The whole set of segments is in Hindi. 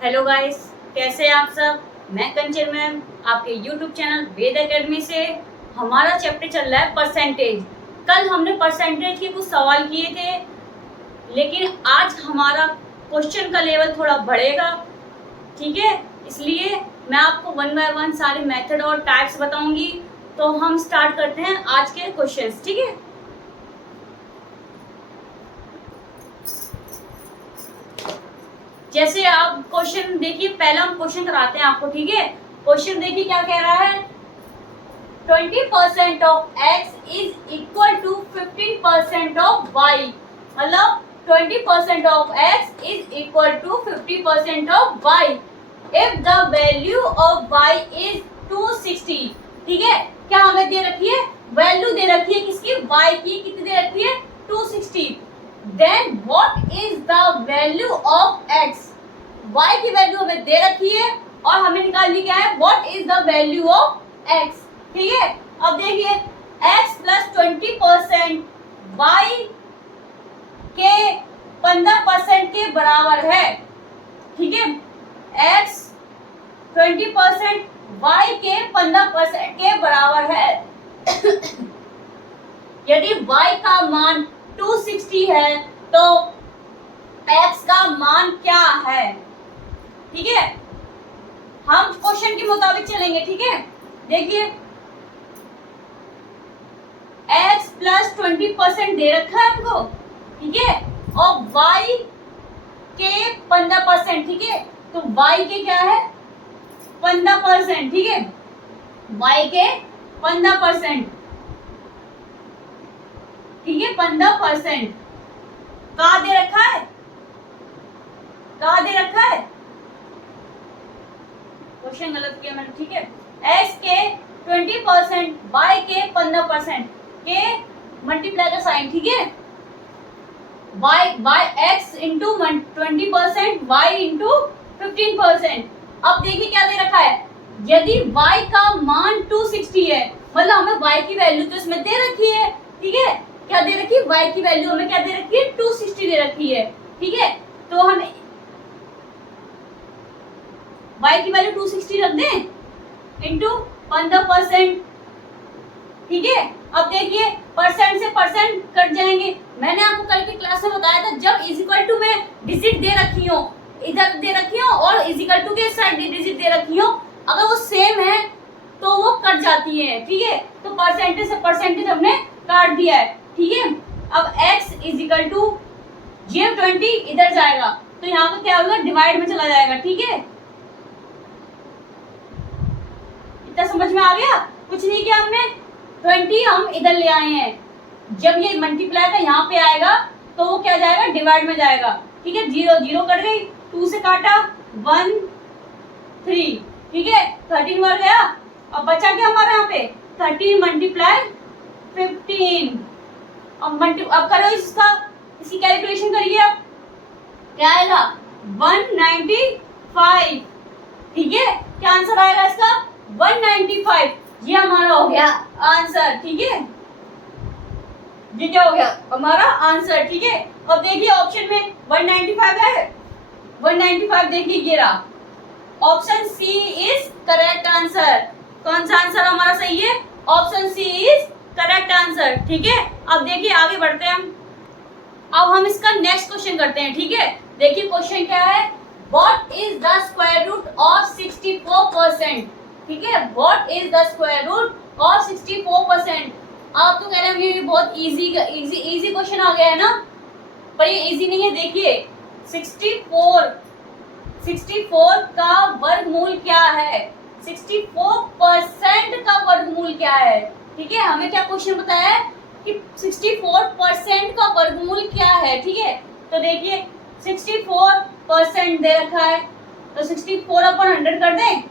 हेलो गाइस, कैसे हैं आप सब। मैं कंचन मैम आपके यूट्यूब चैनल वेद एकेडमी से। हमारा चैप्टर चल रहा है परसेंटेज। कल हमने परसेंटेज के कुछ सवाल किए थे, लेकिन आज हमारा क्वेश्चन का लेवल थोड़ा बढ़ेगा, ठीक है। इसलिए मैं आपको वन बाय वन सारे मेथड और टाइप्स बताऊंगी। तो हम स्टार्ट करते हैं आज के क्वेश्चंस, ठीक है। जैसे आप क्वेश्चन देखिए, पहला हम क्वेश्चन कराते हैं आपको, ठीक है। क्वेश्चन देखिए क्या कह रहा है। 20% of x is equal to 15% of y। मतलब 20% of x is equal to 50% of y if the value of y is 260। ठीक है, क्या हमें दे रखी है, वैल्यू दे रखी है किसकी, y की। कितनी दे रखी है, 260। Then what is the value of x। y की वैल्यू हमें दे रखी है और हमें निकालनी क्या है, what is the value of x। ठीक है, अब देखिए x प्लस 20% y के 15% के बराबर है। ठीक है, x 20% y के 15% के बराबर है। यदि y का मान 260 है तो x का मान क्या है। ठीक है, हम क्वेश्चन के मुताबिक चलेंगे। ठीक है, देखिए x प्लस 20% दे रखा है हमको, ठीक है, और y के 15%। ठीक है, तो y के क्या है, 15%। ठीक है, y के 15%। ठीक है, 15% कहा दे रखा है, कहा दे रखा है, क्वेश्चन गलत किया मैंने। ठीक है, x के 20%, y के 15% के मल्टीप्लाई का साइन। ठीक है, y x into 20%, y into 15%। अब देखिए क्या दे रखा है, यदि y का मान 260 है, मतलब हमें y की वैल्यू तो इसमें दे रखी है। ठीक है, क्या दे रखी है, y की वैल्यू हमें क्या दे रखी है, 260 दे रखी है। ठीक है, तो हम y की वैल्यू 260 रख दें इंटू 15%। ठीक है, अब देखिए परसेंट से परसेंट कट जाएंगे। मैंने आपको कल की क्लास में बताया था, जब इज इक्वल टू में डिजिट दे रखी हो, इधर दे रखी हो और इज इक्वल टू के साइड डिजिट दे रखी हो, अगर वो सेम है तो वो कट जाती है। ठीक है, तो परसेंटेज से परसेंटेज हमने काट दिया है। ठीक है, अब x इज इक्वल टू 20 इधर जाएगा तो यहाँ पे क्या होगा, डिवाइड में चला जाएगा। ठीक है, इतना समझ में आ गया। कुछ नहीं किया हमने, 20 हम इधर ले आए हैं। जब ये मल्टीप्लाई का यहाँ पे आएगा तो वो क्या जाएगा, डिवाइड में जाएगा। ठीक है, 0 0 कट गई, 2 से काटा 1 3। ठीक है, 13 बार गया। अब बचा क्या हमारे यहाँ पे, 13 मल्टीप्लाई 15। अब करो इसकी कैलकुलेशन करिए। अब क्या आएगा, 195। ठीक है, क्या आंसर आएगा इसका, 195। ये हमारा हो गया आंसर। ठीक है, ये क्या हो गया, हमारा आंसर। ठीक है, अब देखिए ऑप्शन में 195 है, 195 देखिए ये रहा। Option C is correct answer. कौन सा आंसर हमारा सही है, option C is correct answer. ठीक है, अब देखिए आगे बढ़ते हैं हम। अब हम इसका नेक्स्ट क्वेश्चन करते हैं। ठीक है, देखिए क्वेश्चन क्या है, what is the square root of 64%। ठीक है, what is the square root of 64%। आप तो कह रहे हैं ये बहुत इजी क्वेश्चन आ गया है ना, पर ये इजी नहीं है। देखिए 64 का वर्गमूल क्या है, 64% का वर्गमूल क्या है। ठीक है, हमें क्या क्वेश्चन बताया है कि 64% का वर्गमूल क्या है। ठीक है, तो देखिए 64% दे रखा है तो 64/100 कर दें।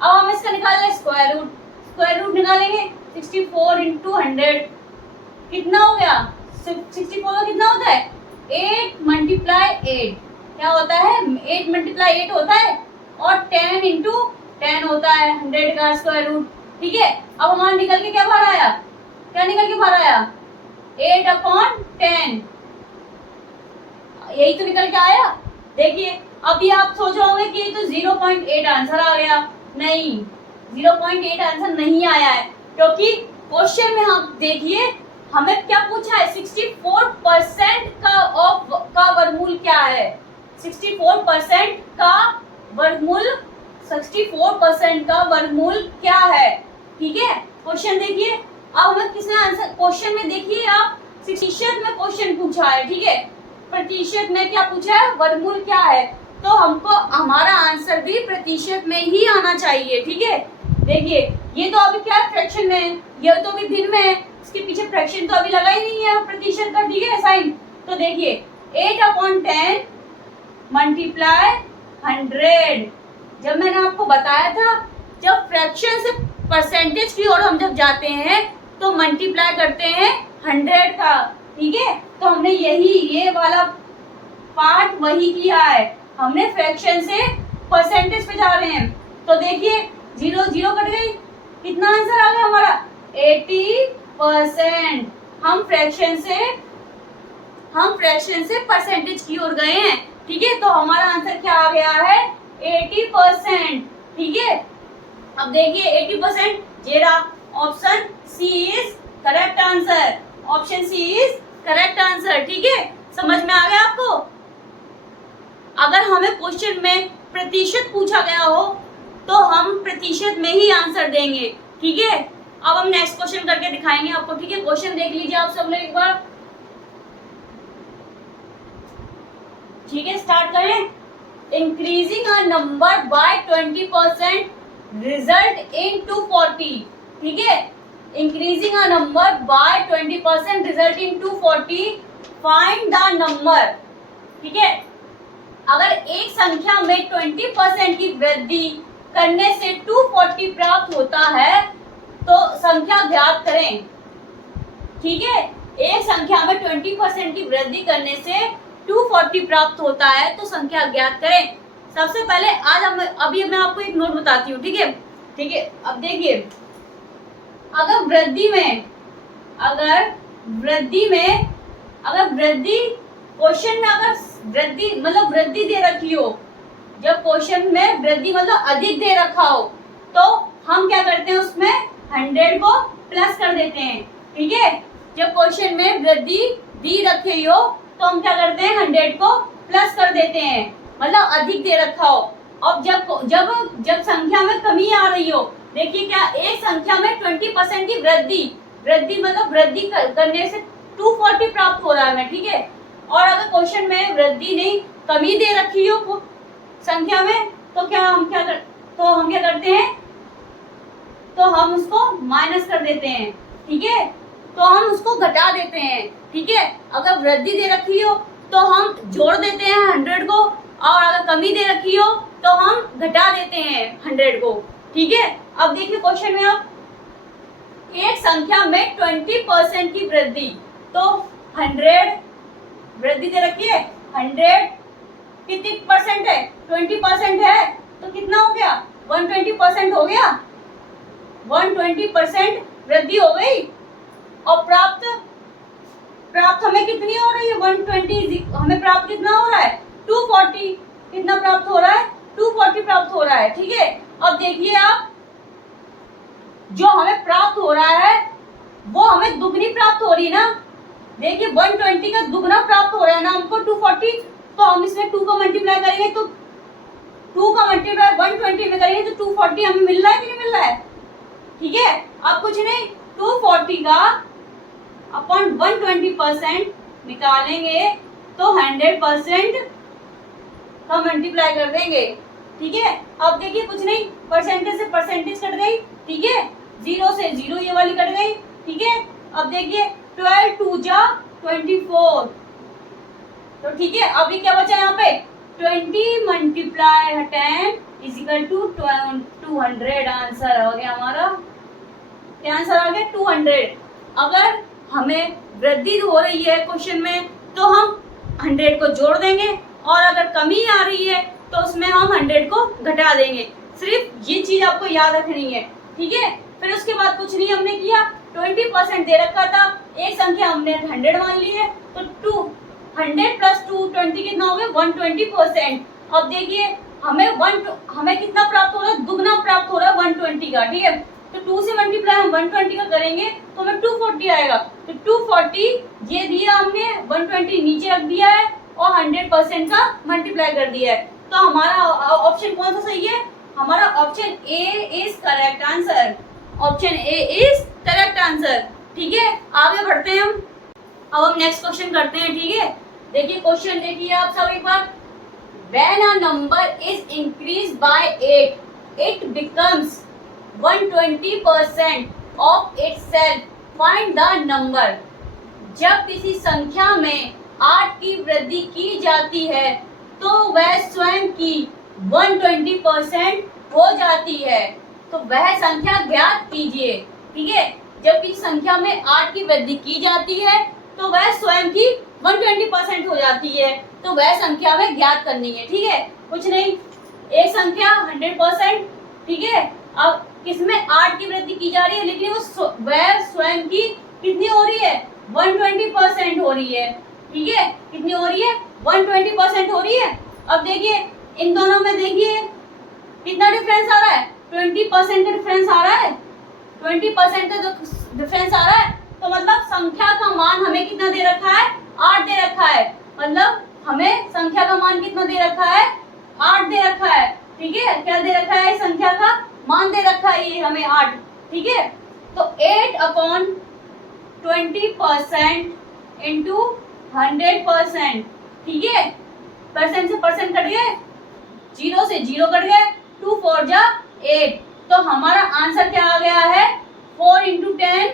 अब हम इसका निकाल लें स्क्वायर रूट, स्क्वायर रूट निकालेंगे 64 इंटू 100 कितना हो गया, 64 का कितना होता है, 8 मल्टीप्लाई 8 क्या होता है, 8 मल्टीप्लाई 8 होता है और 10 इंटू 10 होता है 100 का स्क्वायर रूट। ठीक है, अब हमारा निकल के क्या बाहर आया, क्या निकल के बाहर आया, 8/10। यही तो निकल के आया। देखिए अभी आप सोच रहे होंगे कि ये तो 0.8 आंसर आ गया। नहीं, 0.8 आंसर नहीं आया है, क्योंकि क्वेश्चन में हम देखिए हमें क्या पूछा है, 64% का वर्गमूल क्या है, 64% का वर्गमूल, 64% का वर्गमूल क्या है। ठीक है, क्वेश्चन देखिए। अब हमें किसने आंसर, क्वेश्चन में देखिए आप प्रतिशत में क्वेश्चन पूछा है। ठीक है, प्रतिशत में क्या पूछा है, वर्गमूल क्या है, तो हमको हमारा आंसर भी प्रतिशत में ही आना चाहिए। ठीक है, देखिए ये तो अभी क्या है, फ्रैक्शन में है, ये तो अभी भिन्न में है, इसके पीछे फ्रैक्शन तो अभी लगा ही नहीं है प्रतिशत का। ठीक है, साइन। तो देखिए 8/10 मल्टीप्लाई 100, जब मैंने आपको बताया था जब फ्रैक्शन से परसेंटेज की ओर हम जब जाते हैं तो मल्टीप्लाई करते हैं 100 का। ठीक है, तो हमने ये वाला पार्ट वही किया है, हमने फ्रैक्शन से परसेंटेज पे जा रहे हैं। तो देखिए 0 0 कट गई, कितना आंसर आ गया हमारा, 80%। हम फ्रैक्शन से परसेंटेज की ओर गए हैं। ठीक है, तो हमारा आंसर क्या आ गया है, 80%। ठीक है, अब देखिए 80% जेरा, option C is correct answer, option C is correct answer. ठीक है, समझ में आ गया आपको। अगर हमें क्वेश्चन में प्रतिशत पूछा गया हो तो हम प्रतिशत में ही आंसर देंगे। ठीक है, अब हम नेक्स्ट क्वेश्चन करके दिखाएंगे आपको। ठीक है, क्वेश्चन देख लीजिए आप सब लोग एक बार। ठीक है, स्टार्ट करें। Increasing a number by 20% result in 240। ठीक है, increasing a number by 20% result in 240, find the number. ठीक है, अगर एक संख्या में 20% की वृद्धि करने से 240 प्राप्त होता है तो संख्या ज्ञात करें। ठीक है, एक संख्या में 20% की वृद्धि करने से 240 प्राप्त होता है तो संख्या ज्ञात करें। सबसे पहले अभी मैं आपको एक नोट बताती हूँ। ठीक है, ठीक है, अब देखिए अगर वृद्धि क्वेश्चन में अगर वृद्धि मतलब वृद्धि दे रखी हो, जब क्वेश्चन में वृद्धि मतलब अधिक दे रखा हो तो हम क्या करते हैं, उसमें 100 को प्लस कर देते हैं। ठीक है, जब क्वेश्चन में वृद्धि दी रखी हो तो हम क्या करते हैं, 100 को प्लस कर देते हैं, मतलब अधिक दे रखा हो। अब जब संख्या में कमी आ रही हो, देखिए क्या एक संख्या में 20% की वृद्धि मतलब वृद्धि करने से 240 प्राप्त हो रहा है हमें। ठीक है, और अगर क्वेश्चन में वृद्धि नहीं कमी दे रखी हो संख्या में तो हम क्या करते हैं, तो हम उसको माइनस कर देते हैं। ठीक है, तो हम उसको घटा देते हैं। ठीक है, अगर वृद्धि दे रखी हो तो हम जोड़ देते हैं 100 को, और अगर कमी दे रखी हो तो हम घटा देते हैं 100 को। ठीक है, अब देखिए क्वेश्चन में आप एक संख्या में 20% की वृद्धि, तो 100 वृद्धि दे रखी है, 100 कितनी परसेंट है, 20% है, तो कितना हो गया, 120% हो गया, 120% वृद्धि हो गई। और प्राप्त हमें कितनी हो रही है, 120, हमें प्राप्त कितना हो रहा है, 240, कितना प्राप्त हो रहा है, 240 प्राप्त हो रहा है। ठीक है, अब देखिए आप जो हमें प्राप्त हो रहा है वो हमें दुगनी प्राप्त हो रही है ना। देखिए 120 का दुगना प्राप्त हो रहा है ना हमको 240, तो हम इसमें 2 का मल्टीप्लाई करेंगे तो 2 का मल्टीप्लाई 120 में करेंगे तो 240 हमें मिल रहा है कि नहीं मिल रहा है। ठीक है, अब कुछ नहीं, 240 का अपॉन 120% निकालेंगे तो 100% का मल्टीप्लाई कर देंगे। ठीक है, अब देखिए कुछ नहीं, परसेंटेज से परसेंटेज कट गई। ठीक है, 0 से 0 ये वाली कट गई। ठीक है, अब देखिए 12 2 जा 24, तो ठीक है, अभी क्या बचा यहाँ पे, 20 multiply 10 is equal to 200। Answer हो गया हमारा, क्या आंसर आ गया, 200। अगर हमें वृद्धि हो रही है क्वेश्चन में तो हम 100 को जोड़ देंगे, और अगर कमी आ रही है तो उसमें हम 100 को घटा देंगे। सिर्फ ये चीज आपको याद रखनी है। ठीक है, फिर उसके बाद कुछ नहीं हमने किया, 20% दे रखा था, एक संख्या हमने 100 मान ली है, तो 100 प्लस 220 कितना हो गया, 120%। अब देखिए हमें कितना प्राप्त हो रहा है, दुगना प्राप्त हो रहा है 120 का, ठीक है। तो 2 से मल्टीप्लाई हम 120 का करेंगे तो हमें 240 आएगा। तो 240 ये दिया हमने, 120 नीचे रख दिया है और 100% का मल्टीप्लाई कर दिया है। तो हमारा ऑप्शन कौन सा सही है? हमारा option A is correct answer. Option A is correct answer, ठीक है। आगे बढ़ते हैं हम। अब हम नेक्स्ट क्वेश्चन करते हैं, ठीक है। देखिए क्वेश्चन देखिए आप सब एक बार। When a number is increased by 8, it becomes 120% of itself. Find the number. जब किसी संख्या में 8 की वृद्धि की जाती है तो वह स्वयं की 120% हो जाती है। तो वह संख्या ज्ञात कीजिए, ठीक है। जब किसी संख्या में 8 की वृद्धि की जाती है तो वह स्वयं की 120% हो जाती है। तो वह संख्या में ज्ञात करनी है, ठीक है। कुछ नहीं, एक संख्या 100%, ठीक है। अब किसमें 8 की वृद्धि की जा रही है, लेकिन वह स्वयं की कितनी हो रही है? 120% हो रही है, ठीक है। कितनी हो रही है? 120% हो रही है। अब देखिए इन दोनों में देखिए कितना डिफरेंस आ रहा है? 20% का डिफरेंस आ रहा है। 20% का डिफरेंस आ रहा है, तो मतलब संख्या का मान हमें कितना दे रखा है? 8 दे रखा है। मतलब हमें संख्या का मान कितना दे रखा है? 8 दे रखा है, ठीक है। क्या दे रखा है? संख्या का मान दे रखा है ये हमें 8, ठीक है। तो 8/20% इंटू 100%, ठीक है। परसेंट से परसेंट कट गए, 0 से 0 कट गए, 2 4 जा 8। तो हमारा आंसर क्या आ गया है? 4 इंटू 10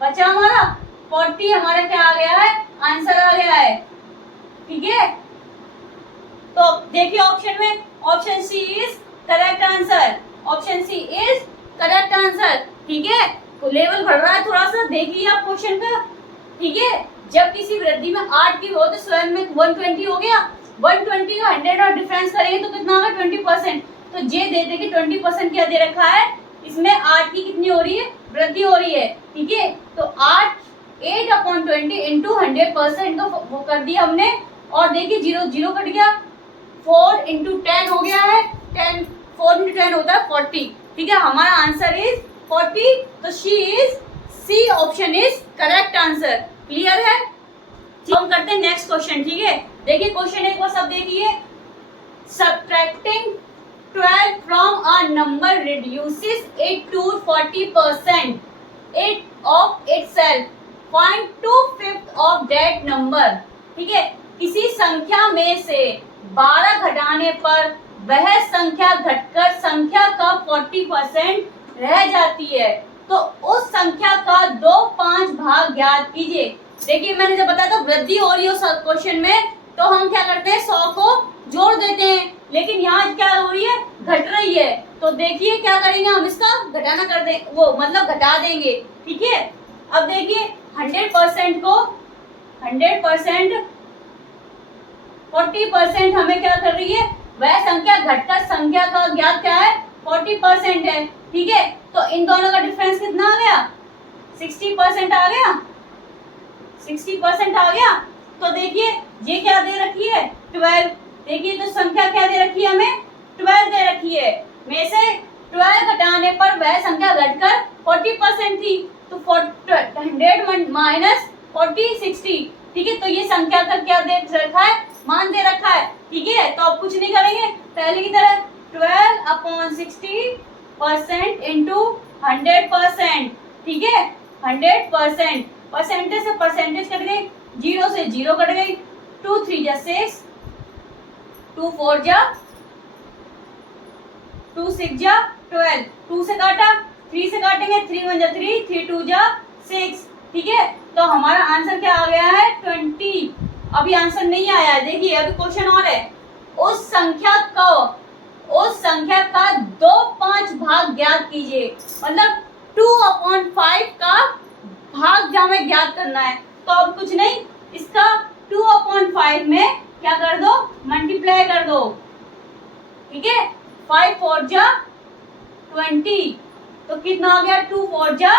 बचा हमारा 40। हमारा क्या आ गया है? आंसर आ गया है, ठीक है। तो देखिए ऑप्शन में option C is correct answer. Option C is correct answer, ठीक है। तो लेवल बढ़ रहा है थोड़ा सा, देखिए आप क्वेश्चन का, ठीक है। जब किसी वृद्धि में 8 की हो तो स्वयं में 120 हो गया। 120 का 100 और डिफरेंस करेंगे तो कितना होगा? 20%। तो ये देते कि 20% क्या दे रखा है? इसमें 8 की कितनी हो रही है? वृद्धि हो रही है, ठीक है। तो 8/20 इंटू 100% का वो कर दिया हमने। और देखिए 0 0 कट गया, 4 इंटू 10 हो गया है। 4 इंटू 10 होता है 40, ठीक है। हमारा आंसर इज 40। तो C option is correct answer. Clear है? हम करते हैं नेक्स्ट क्वेश्चन, ठीक है। देखिए क्वेश्चन एक बार सब देखिए। Subtracting 12 from a number reduces it to 40% of itself. Find 2/5 of that number. ठीक है। किसी संख्या में से 12 घटाने पर वह संख्या घटकर संख्या का 40% रह जाती है। तो उस संख्या का 2/5 भाग ज्ञात कीजिए। देखिए मैंने जब बताया था वृद्धि हो रही हो क्वेश्चन में, तो हम क्या करते हैं? 100 को जोड़ देते हैं, लेकिन यहाँ क्या हो रही है? घट रही है। तो देखिए क्या करेंगे हम? इसका घटाना कर दे, वो मतलब घटा देंगे, ठीक है। अब देखिए 100% को 100% 40% हमें क्या कर रही है? वह संख्या घटकर संख्या का ज्ञात क्या है? 40% है, ठीक है। तो इन दोनों का डिफरेंस कितना आ गया? 60% आ गया। 60% आ गया। तो देखिए ये क्या दे रखी है? 12। देखिए तो संख्या क्या दे रखी है हमें? 12 दे रखी है। में से 12 घटाने पर वह संख्या घटकर 40% थी। तो 100 माइनस 40 60, ठीक है। तो ये संख्या का क्या दे रखा है? मान दे रखा है, ठीक है। तो अब कुछ नहीं करेंगे, पहले की तरह 12/60% इंटू 100%, ठीक है। 100%, परसेंटेज से परसेंटेज कट गई, 0 से 0 कट गई, 2 3 जा 6, 2 4 जा 2 6 जा 12, 2 से काटा, 3 से काटेंगे, 3 1 जा 3, 3 2 जा 6, ठीक है। तो हमारा आंसर क्या आ गया है? 20। अभी आंसर नहीं आया है, देखिए अभी क्वेश्चन और है। उस संख्या का 2/5 भाग ज्ञात कीजिए। मतलब 2/5 का भाग हमें ज्ञात करना है। तो अब कुछ नहीं, इसका 2/5 में क्या कर दो? मल्टीप्लाई कर दो, ठीक है। 5 4 जा 20, तो कितना आ गया? 2 4 जा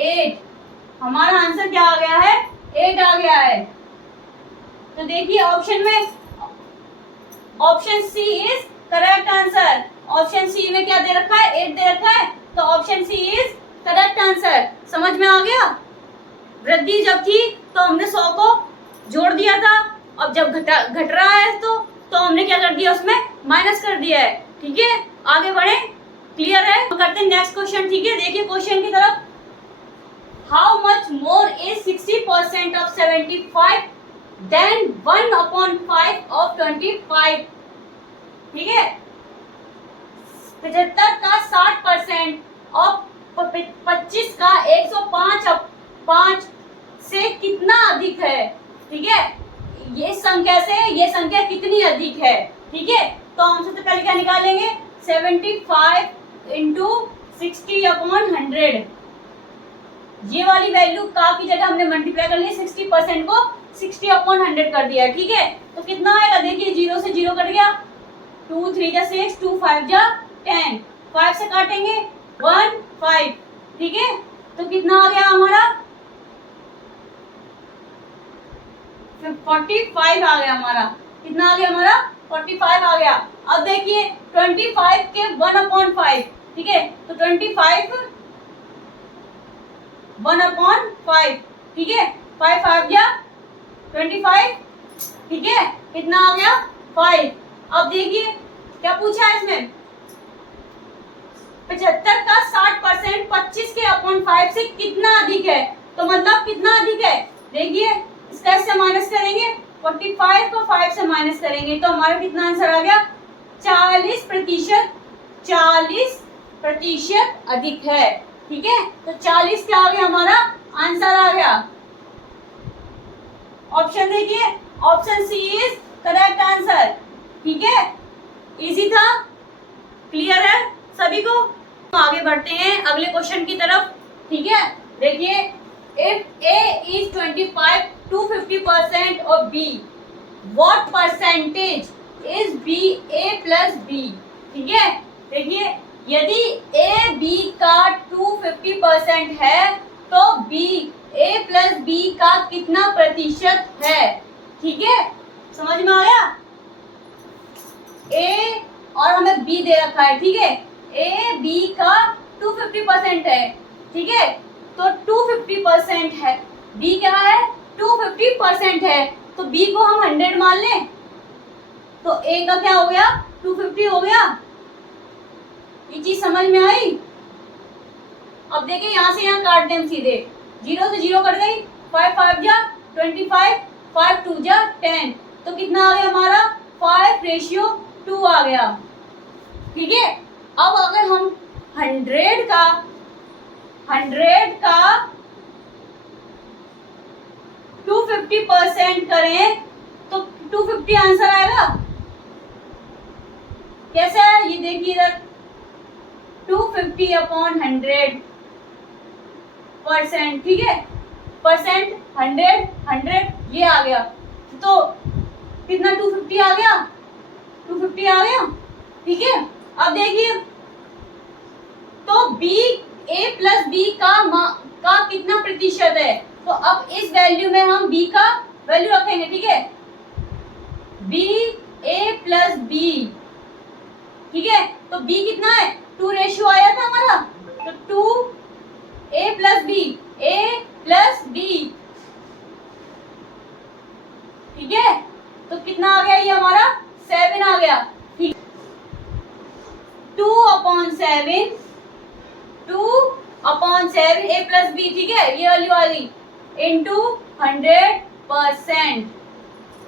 8। हमारा आंसर क्या आ गया है? 8 आ गया है। तो देखिए ऑप्शन में option C is correct answer. Option C में क्या दे रखा है, 8 दे रखा है, तो option C is correct answer. समझ में आ गया। वृद्धि जब थी तो हमने 100 को जोड़ दिया था, अब जब घट रहा है तो हमने क्या कर दिया, उसमें माइनस कर दिया है। ठीक है, आगे बढ़े। क्लियर है, तो करते हैं नेक्स्ट क्वेश्चन। ठीक है, देखिए क्वेश्चन की तरफ। How much more is 60% of 75 than 1/5 of 25। ठीक है, 75 का 60% और 25 का 105 से कितना अधिक है। ठीक है, ये संख्या से ये संख्या कितनी अधिक है। ठीक है, तो हम सबसे पहले क्या निकालेंगे, 75 इंटू 60/100। ये वाली वैल्यू का की जगह हमने मल्टीप्लाई कर लिया, 60% को 60/100 कर दिया। ठीक है, तो कितना आएगा, देखिए 0 से 0 कट गया, 2 3 जा 6, 2 5 जा 10, 5 से काटेंगे 1 5। ठीक है, तो कितना आ गया हमारा, 45 आ गया हमारा। कितना आ गया हमारा, 45 आ गया। अब देखिए 25 के 1/5। ठीक है, तो 25 1/5। ठीक है, 5 5 जा 25। ठीक है, कितना आ गया, 5। अब देखिए क्या पूछा है इसमें, 75 का 60% 25 के 5 से कितना अधिक है, तो मतलब कितना अधिक है। देखिए इसका इससे माइनस करेंगे, 45 को 5 से माइनस करेंगे, तो हमारा कितना आंसर आ गया, 40%। 40% अधिक है। ठीक है, तो 40 क्या आ गया, हमारा आंसर आ गया। ऑप्शन देखिए, option C is correct answer. ठीक है, इजी था, क्लियर है सभी को। आगे बढ़ते हैं अगले क्वेश्चन की तरफ। ठीक है, देखिए if A is 25 to 50% of B, what percentage is B A plus B। ठीक है, देखिए यदि A B का 250% है तो B A plus B का कितना प्रतिशत है। ठीक है, समझ में आ गया। A और हमें B दे रखा है। ठीक है, A B का 250% है। ठीक है, तो 250% है, B क्या है, 250% है, तो B को हम 100 मान लें, तो A का क्या हो गया, 250 हो गया। ये चीज समझ में आई। अब देखिए यहाँ से यहाँ काट दें सीधे, 0 से 0 कट गई, 5 5 जा 25, 5 2 जा 10, तो कितना आ गया हमारा, 5:2 आ गया। ठीक है, अब अगर हम 100 का 250% करें तो 250 आंसर आएगा। कैसे है ये देखिए इधर, 250/100%। ठीक है, परसेंट 100 ये आ गया, तो कितना 250 आ गया, 250 आ गया। ठीक है, अब देखिए तो B A प्लस B का कितना प्रतिशत है, तो अब इस वैल्यू में हम B का वैल्यू रखेंगे। ठीक है, B A प्लस B। ठीक है, तो B कितना है, 2 रेशियो आया था हमारा, तो 2 A plus B, A plus B। ठीक है, तो कितना आ गया ये हमारा, 7 आ गया। ठीक, 2/7 A प्लस B। ठीक है, ये वैल्यू आ गई इंटू 100%।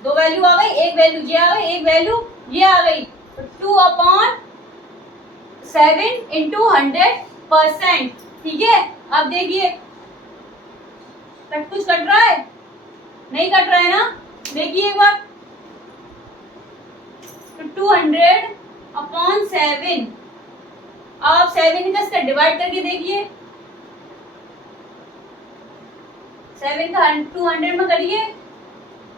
दो वैल्यू आ गई, एक वैल्यू ये आ गई, एक वैल्यू ये आ गई, तो 2/7 इंटू 100%। ठीक है, अब देखिए कुछ कट रहा है, नहीं कट रहा है ना, देखिए एक बार, तो 200/7, आप 7 का इसका डिवाइड करके देखिए, 7 का 200 में करिए,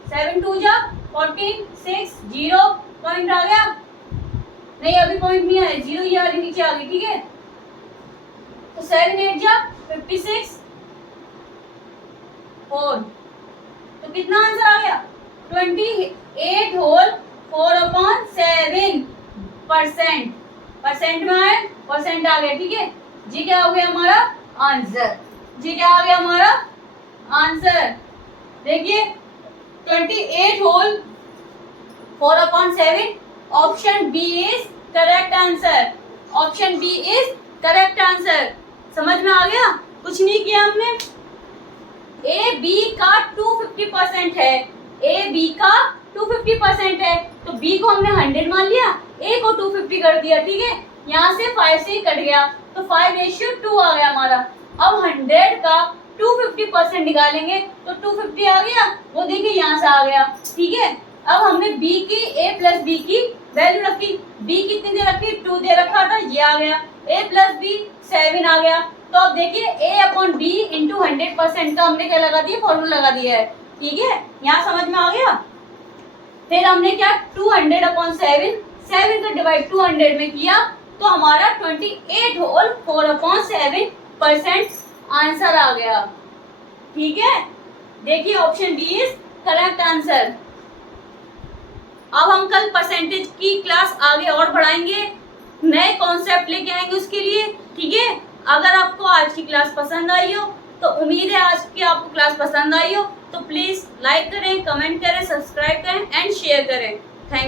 7 2 जा 14, 6 0 पॉइंट आ गया, नहीं अभी पॉइंट नहीं आया, 0 ये वाली नीचे आ गई। ठीक है, तो 7 8 जा 56 4, तो कितना आंसर आ गया, 28 होल 4/7%। परसेंट में आए, परसेंट आ गया, ठीक है। जी क्या हो गया हमारा आंसर, जी क्या आ गया हमारा आंसर। देखिए 28 whole 4/7, option B is correct answer, option B is correct answer. समझ में आ गया, कुछ नहीं किया हमने। ए बी का 250% है, ए बी का 250% है, तो बी को हमने 100 मान लिया, ए को 250 कर दिया, ठीक है। यहाँ से 5 से ही कट गया, तो 5:2 आ गया हमारा। अब 100 का 250% निकालेंगे तो 250 आ गया, वो देखिए यहाँ से आ गया, ठीक है। अब हमने b की a प्लस बी की वैल्यू रखी, b कितनी दे रखी 2 दे रखा था, ये आ गया। a प्लस बी 7 आ गया। तो अब देखिए a/b इंटू 100% का हमने क्या लगा दिया, फॉर्मूला लगा दिया है, ठीक है। यहाँ समझ में आ गया। फिर हमने क्या 200/7, 7 का डिवाइड 200 में किया, तो हमारा 28 होल 4/7% आंसर आ गया, ठीक है। देखिए option B is correct answer. अब हम कल परसेंटेज की क्लास आगे और बढ़ाएंगे, नए कॉन्सेप्ट लेके आएंगे उसके लिए, ठीक है। अगर आपको आज की क्लास पसंद आई हो तो उम्मीद है आज की आपको क्लास पसंद आई हो, तो प्लीज लाइक करें, कमेंट करें, सब्सक्राइब करें एंड शेयर करें। Thank you.